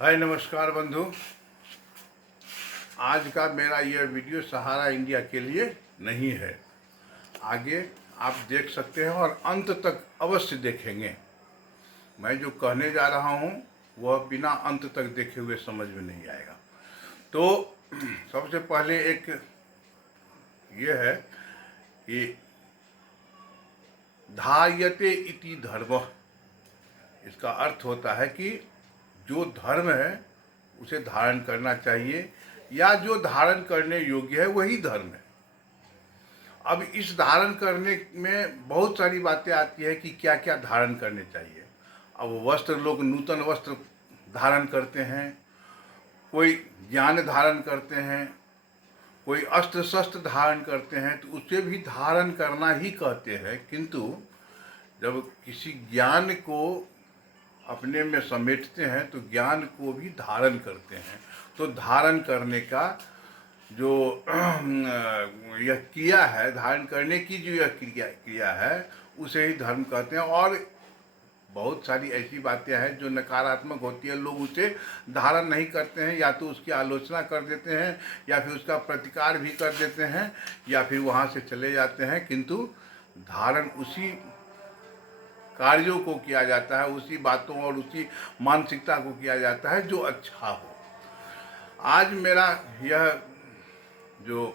हाय नमस्कार बंधु। आज का मेरा यह वीडियो सहारा इंडिया के लिए नहीं है। आगे आप देख सकते हैं और अंत तक अवश्य देखेंगे। मैं जो कहने जा रहा हूँ वह बिना अंत तक देखे हुए समझ में नहीं आएगा। तो सबसे पहले एक ये है कि धार्यते इति धर्मः, इसका अर्थ होता है कि जो धर्म है उसे धारण करना चाहिए, या जो धारण करने योग्य है वही धर्म है। अब इस धारण करने में बहुत सारी बातें आती है कि क्या क्या धारण करने चाहिए। अब वस्त्र, लोग नूतन वस्त्र धारण करते हैं, कोई ज्ञान धारण करते हैं, कोई अस्त्र शस्त्र धारण करते हैं, तो उसे भी धारण करना ही कहते हैं। किंतु जब किसी ज्ञान को अपने में समेटते हैं तो ज्ञान को भी धारण करते हैं। तो धारण करने का जो यह क्रिया है, धारण करने की जो यह क्रिया है, उसे ही धर्म कहते हैं। और बहुत सारी ऐसी बातें हैं जो नकारात्मक होती है, लोग उसे धारण नहीं करते हैं, या तो उसकी आलोचना कर देते हैं, या फिर उसका प्रतिकार भी कर देते हैं, या फिर वहाँ से चले जाते हैं। किंतु धारण उसी कार्यों को किया जाता है, उसी बातों और उसी मानसिकता को किया जाता है जो अच्छा हो। आज मेरा यह जो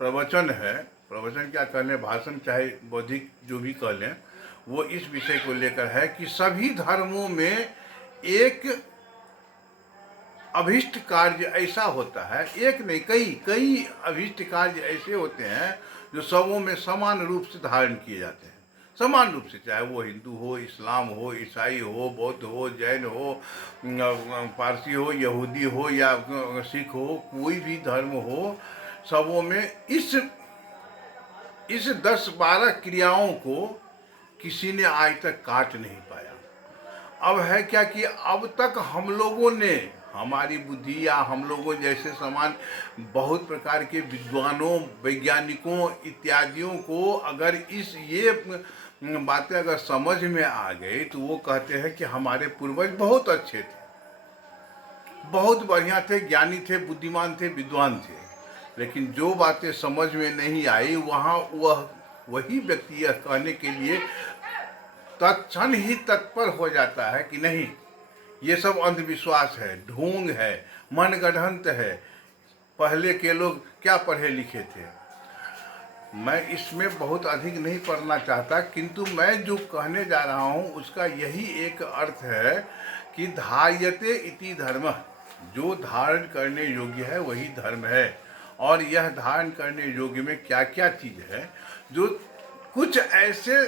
प्रवचन है, प्रवचन क्या कह लें, भाषण चाहे बौद्धिक जो भी कह लें, वो इस विषय को लेकर है कि सभी धर्मों में एक अभिष्ट कार्य ऐसा होता है, एक नहीं कई अभिष्ट कार्य ऐसे होते हैं जो सबों में समान रूप से धारण किए जाते हैं, समान रूप से, चाहे वो हिंदू हो, इस्लाम हो, ईसाई हो, बौद्ध हो, जैन हो, पारसी हो, यहूदी हो या सिख हो, कोई भी धर्म हो, सबों में इस 10-12 क्रियाओं को किसी ने आज तक काट नहीं पाया। अब है क्या कि अब तक हम लोगों ने, हमारी बुद्धि या हम लोगों जैसे समान बहुत प्रकार के विद्वानों, वैज्ञानिकों इत्यादियों को अगर ये बातें अगर समझ में आ गई तो वो कहते हैं कि हमारे पूर्वज बहुत अच्छे थे, बहुत बढ़िया थे, ज्ञानी थे, बुद्धिमान थे, विद्वान थे। लेकिन जो बातें समझ में नहीं आई, वहाँ वही व्यक्ति यह कहने के लिए तत्क्षण ही तत्पर हो जाता है कि नहीं, ये सब अंधविश्वास है, ढोंग है, मनगढ़ंत है, पहले के लोग क्या पढ़े लिखे थे। मैं इसमें बहुत अधिक नहीं पढ़ना चाहता, किंतु मैं जो कहने जा रहा हूँ उसका यही एक अर्थ है कि धार्यते इति धर्मः, जो धारण करने योग्य है वही धर्म है। और यह धारण करने योग्य में क्या क्या चीज़ है, जो कुछ ऐसे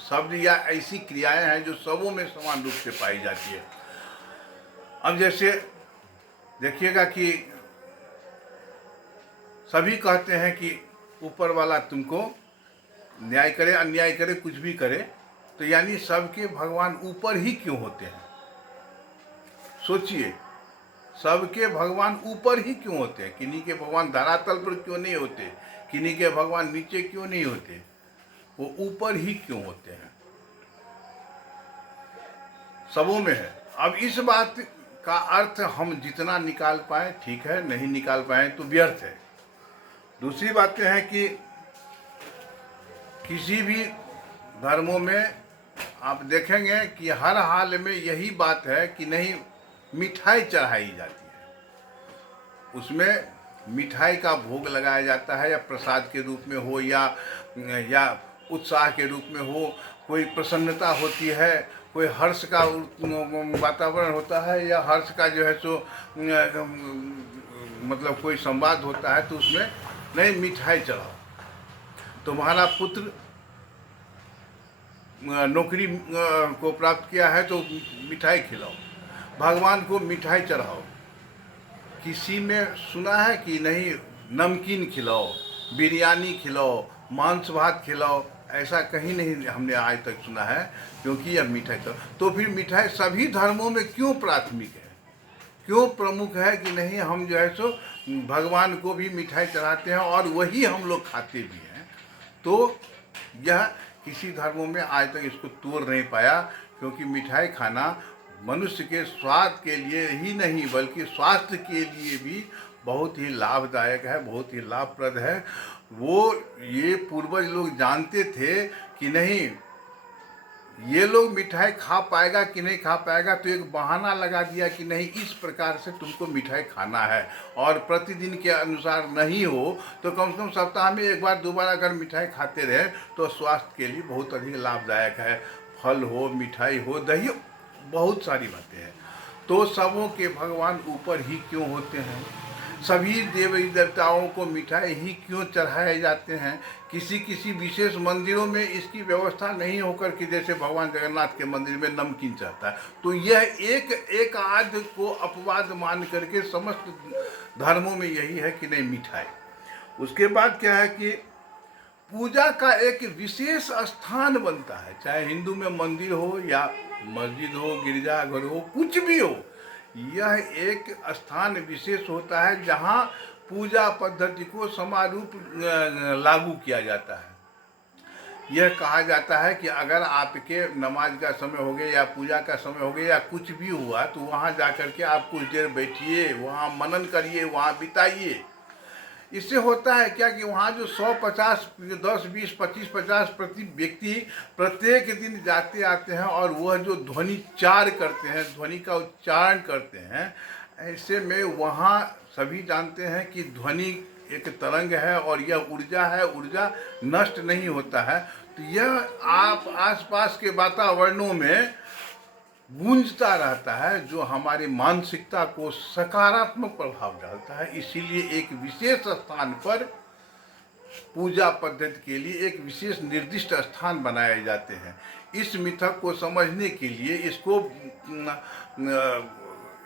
शब्द या ऐसी क्रियाएं हैं जो सबों में समान रूप से पाई जाती है। अब जैसे देखिएगा कि सभी कहते हैं कि ऊपर वाला तुमको न्याय करे, अन्याय करे, कुछ भी करे, तो यानी सबके भगवान ऊपर ही क्यों होते हैं? सोचिए, सबके भगवान ऊपर ही क्यों होते हैं? किन्हीं के भगवान धरातल पर क्यों नहीं होते? किन्हीं के भगवान नीचे क्यों नहीं होते? वो ऊपर ही क्यों होते हैं? सबों में है। अब इस बात का अर्थ हम जितना निकाल पाए ठीक है, नहीं निकाल पाए तो व्यर्थ है। दूसरी बातें हैं कि किसी भी धर्मों में आप देखेंगे कि हर हाल में यही बात है कि नहीं, मिठाई चढ़ाई जाती है, उसमें मिठाई का भोग लगाया जाता है, या प्रसाद के रूप में हो या उत्साह के रूप में हो, कोई प्रसन्नता होती है, कोई हर्ष का वातावरण होता है, या हर्ष का जो है सो मतलब कोई संवाद होता है, तो उसमें नहीं, मिठाई चढ़ाओ। तुम्हारा पुत्र नौकरी को प्राप्त किया है तो मिठाई खिलाओ, भगवान को मिठाई चढ़ाओ। किसी में सुना है कि नहीं, नमकीन खिलाओ, बिरयानी खिलाओ, मांस भात खिलाओ? ऐसा कहीं नहीं हमने आज तक सुना है, क्योंकि यह मिठाई तो फिर मिठाई सभी धर्मों में क्यों प्राथमिक है, क्यों प्रमुख है कि नहीं, हम जो है सो भगवान को भी मिठाई चढ़ाते हैं और वही हम लोग खाते भी हैं। तो यह किसी धर्मों में आज तक इसको तोड़ नहीं पाया, क्योंकि मिठाई खाना मनुष्य के स्वाद के लिए ही नहीं बल्कि स्वास्थ्य के लिए भी बहुत ही लाभदायक है, बहुत ही लाभप्रद है। वो ये पूर्वज लोग जानते थे कि नहीं ये लोग मिठाई खा पाएगा कि नहीं खा पाएगा, तो एक बहाना लगा दिया कि नहीं इस प्रकार से तुमको मिठाई खाना है, और प्रतिदिन के अनुसार नहीं हो तो कम से कम सप्ताह में एक बार 2 बार अगर मिठाई खाते रहे तो स्वास्थ्य के लिए बहुत अधिक लाभदायक है। फल हो, मिठाई हो, दही हो, बहुत सारी बातें हैं। तो सबों के भगवान ऊपर ही क्यों होते हैं? सभी देवी देवताओं को मिठाई ही क्यों चढ़ाए जाते हैं? किसी किसी विशेष मंदिरों में इसकी व्यवस्था नहीं होकर कि जैसे भगवान जगन्नाथ के मंदिर में नमकीन चढ़ता है, तो यह एक आध को अपवाद मान करके समस्त धर्मों में यही है कि नहीं मिठाई। उसके बाद क्या है कि पूजा का एक विशेष स्थान बनता है, चाहे हिंदू में मंदिर हो या मस्जिद हो, गिरजाघर हो, कुछ भी हो, यह एक स्थान विशेष होता है जहाँ पूजा पद्धति को समारूप लागू किया जाता है। यह कहा जाता है कि अगर आपके नमाज का समय हो गया या पूजा का समय हो गया या कुछ भी हुआ तो वहाँ जा कर के आप कुछ देर बैठिए, वहाँ मनन करिए, वहाँ बिताइए। इससे होता है क्या कि वहाँ जो 150, 10, 20, 25, 50 प्रति व्यक्ति प्रत्येक दिन जाते आते हैं और वह जो ध्वनिचार करते हैं, ध्वनि का उच्चारण करते हैं, ऐसे में वहाँ सभी जानते हैं कि ध्वनि एक तरंग है और यह ऊर्जा है, ऊर्जा नष्ट नहीं होता है। तो यह आप आसपास के वातावरणों में गूंजता रहता है जो हमारी मानसिकता को सकारात्मक प्रभाव डालता है। इसीलिए एक विशेष स्थान पर पूजा पद्धति के लिए एक विशेष निर्दिष्ट स्थान बनाए जाते हैं। इस मिथक को समझने के लिए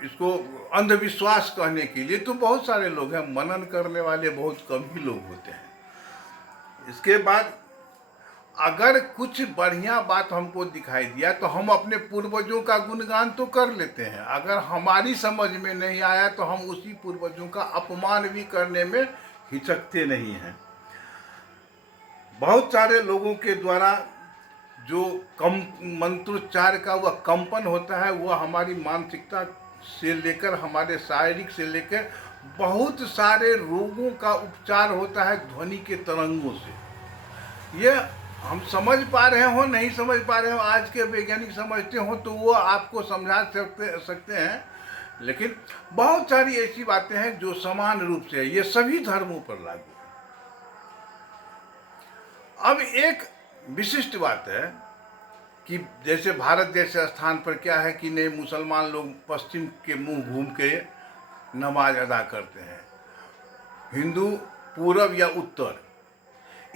इसको अंधविश्वास कहने के लिए तो बहुत सारे लोग हैं, मनन करने वाले बहुत कम ही लोग होते हैं। इसके बाद अगर कुछ बढ़िया बात हमको दिखाई दिया तो हम अपने पूर्वजों का गुणगान तो कर लेते हैं, अगर हमारी समझ में नहीं आया तो हम उसी पूर्वजों का अपमान भी करने में हिचकते नहीं हैं। बहुत सारे लोगों के द्वारा जो मंत्रोच्चार का वह कंपन होता है, वह हमारी मानसिकता से लेकर हमारे शारीरिक से लेकर बहुत सारे रोगों का उपचार होता है ध्वनि के तरंगों से। यह हम समझ पा रहे हो नहीं समझ पा रहे हो, आज के वैज्ञानिक समझते हो तो वो आपको समझा सकते हैं, लेकिन बहुत सारी ऐसी बातें हैं जो समान रूप से है, ये सभी धर्मों पर लागू है। अब एक विशिष्ट बात है कि जैसे भारत जैसे स्थान पर क्या है कि नहीं मुसलमान लोग पश्चिम के मुंह घूम के नमाज अदा करते हैं, हिंदू पूरब या उत्तर,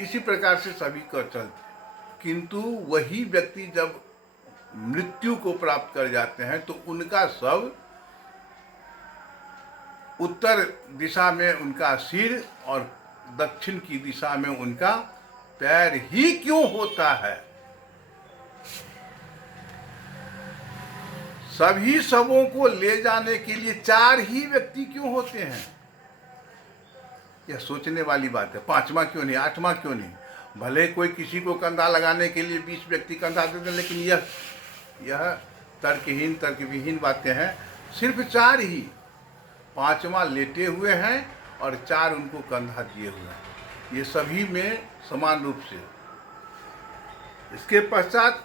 इसी प्रकार से सभी कर चलते। किंतु वही व्यक्ति जब मृत्यु को प्राप्त कर जाते हैं तो उनका शव उत्तर दिशा में उनका सिर और दक्षिण की दिशा में उनका पैर ही क्यों होता है? सभी शवों को ले जाने के लिए 4 ही व्यक्ति क्यों होते हैं? यह सोचने वाली बात है। 5वां क्यों नहीं, 8वां क्यों नहीं? भले कोई किसी को कंधा लगाने के लिए 20 व्यक्ति कंधा देते हैं, लेकिन यह तर्कहीन तर्कविहीन बातें हैं। सिर्फ 4 ही, 5वां लेटे हुए हैं और 4 उनको कंधा दिए हुए हैं, ये सभी में समान रूप से। इसके पश्चात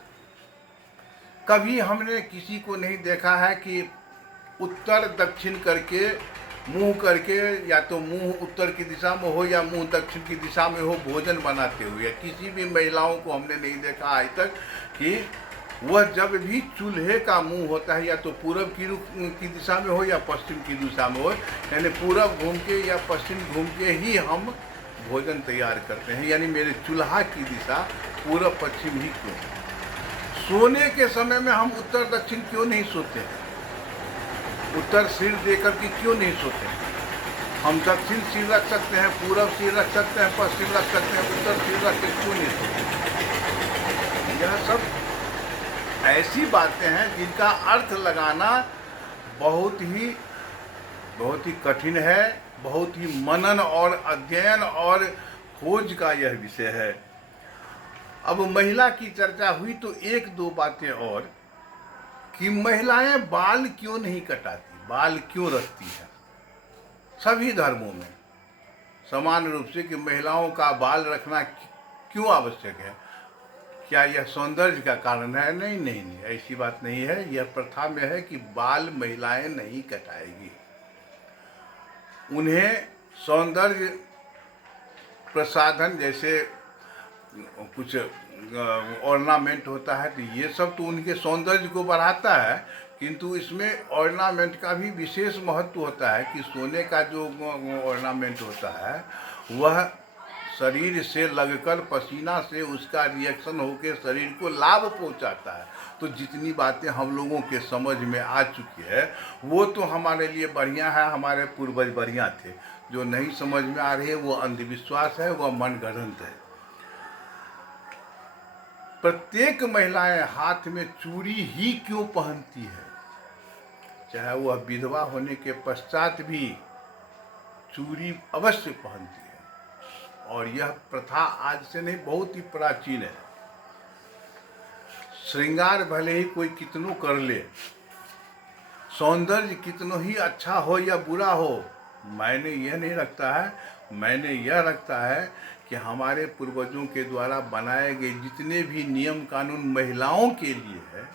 कभी हमने किसी को नहीं देखा है कि उत्तर दक्षिण करके मुंह करके, या तो मुंह उत्तर की दिशा में हो या मुंह दक्षिण की दिशा में हो, भोजन बनाते हुए। किसी भी महिलाओं को हमने नहीं देखा आज तक कि वह जब भी चूल्हे का मुंह होता है या तो पूरब की दिशा में हो या पश्चिम की दिशा में हो, यानी पूरब घूम के या पश्चिम घूम के ही हम भोजन तैयार करते हैं। यानी मेरे चूल्हा की दिशा पूरब पश्चिम ही क्यों? सोने के समय में हम उत्तर दक्षिण क्यों नहीं सोते हैं? उत्तर सिर देकर के क्यों नहीं सोते हैं? हम दक्षिण सिर रख सकते हैं, पूरब सिर रख सकते हैं, पश्चिम रख सकते हैं, उत्तर सिर रख के क्यों नहीं सोते? यह सब ऐसी बातें हैं जिनका अर्थ लगाना बहुत ही कठिन है, बहुत ही मनन और अध्ययन और खोज का यह विषय है। अब महिला की चर्चा हुई तो 1-2 बातें और कि महिलाएं बाल क्यों नहीं कटाती, बाल क्यों रखती हैं। सभी धर्मों में समान रूप से कि महिलाओं का बाल रखना क्यों आवश्यक है। क्या यह सौंदर्य का कारण है? नहीं नहीं नहीं, ऐसी बात नहीं है। यह प्रथा में है कि बाल महिलाएं नहीं कटाएगी। उन्हें सौंदर्य प्रसाधन जैसे कुछ ऑर्नामेंट होता है, तो ये सब तो उनके सौंदर्य को बढ़ाता है, किंतु इसमें ऑर्नामेंट का भी विशेष महत्व होता है कि सोने का जो ऑर्नामेंट होता है वह शरीर से लगकर पसीना से उसका रिएक्शन होकर शरीर को लाभ पहुंचाता है। तो जितनी बातें हम लोगों के समझ में आ चुकी है वो तो हमारे लिए बढ़िया है, हमारे पूर्वज बढ़िया थे। जो नहीं समझ में आ रही है वो अंधविश्वास है, वह मनगढ़ंत है। प्रत्येक महिलाएं हाथ में चूड़ी ही क्यों पहनती है, चाहे वह विधवा होने के पश्चात भी चूड़ी अवश्य पहनती है। और यह प्रथा आज से नहीं, बहुत ही प्राचीन है। श्रृंगार भले ही कोई कितनों कर ले, सौंदर्य कितनों ही अच्छा हो या बुरा हो, मैंने यह नहीं रखता है। मैंने यह रखता है कि हमारे पूर्वजों के द्वारा बनाए गए जितने भी नियम कानून महिलाओं के लिए है,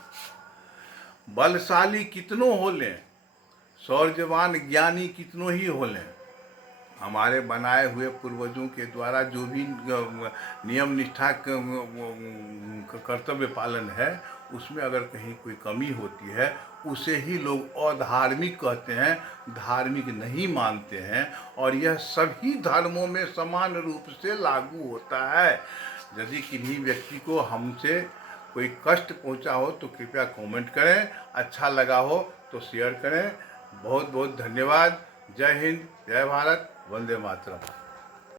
बलशाली कितनों हो लें, शौर्यवान ज्ञानी कितनों ही हो लें, हमारे बनाए हुए पूर्वजों के द्वारा जो भी नियम निष्ठा कर्तव्य पालन है उसमें अगर कहीं कोई कमी होती है उसे ही लोग अधार्मिक कहते हैं, धार्मिक नहीं मानते हैं। और यह सभी धर्मों में समान रूप से लागू होता है। यदि किन्हीं व्यक्ति को हमसे कोई कष्ट पहुंचा हो तो कृपया कमेंट करें, अच्छा लगा हो तो शेयर करें। बहुत बहुत धन्यवाद। जय हिंद, जय भारत, वंदे मातरम।